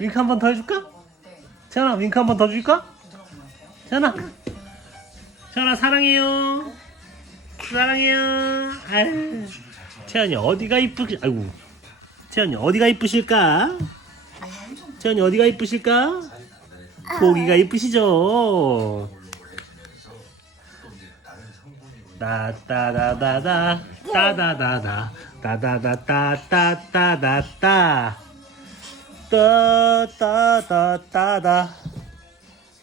윙크 한 번 더 해줄까? 채연아, 윙크 한 번 더 줄까? 채연아. 채연아, 사랑해요. 사랑해요. 아유. 채연이 어디가 이쁘시, 아이고. 채연이 어디가 이쁘실까? 채연이 어디가 이쁘실까? 보기가 이쁘시죠? 따따다다다 따다다다 따다다따따따다따 따따따따다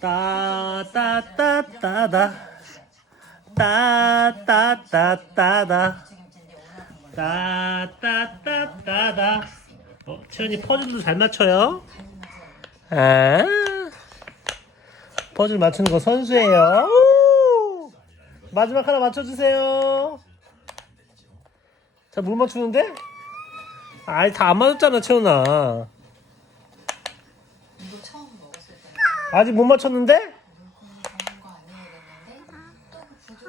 따따따따다 따따따따다 따따따따다 어, 채연이 퍼즐도 잘 맞춰요? 아 퍼즐 맞추는 거 선수예요. 우! 마지막 하나 맞춰주세요. 자물 맞추는데? 아이 다 안 맞았잖아 채연아 아직 못 맞췄는데?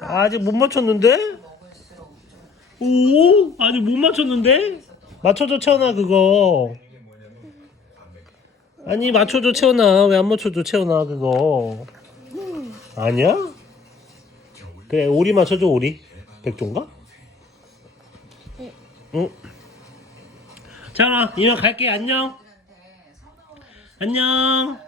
아직 못 맞췄는데? 오 아직 못 맞췄는데? 맞춰줘 채연아 그거 아니 맞춰줘 채연아 왜 안 맞춰줘 채연아 그거 아니야? 그래 오리 맞춰줘 오리 백종가? 응 채연아 이만 갈게 안녕 안녕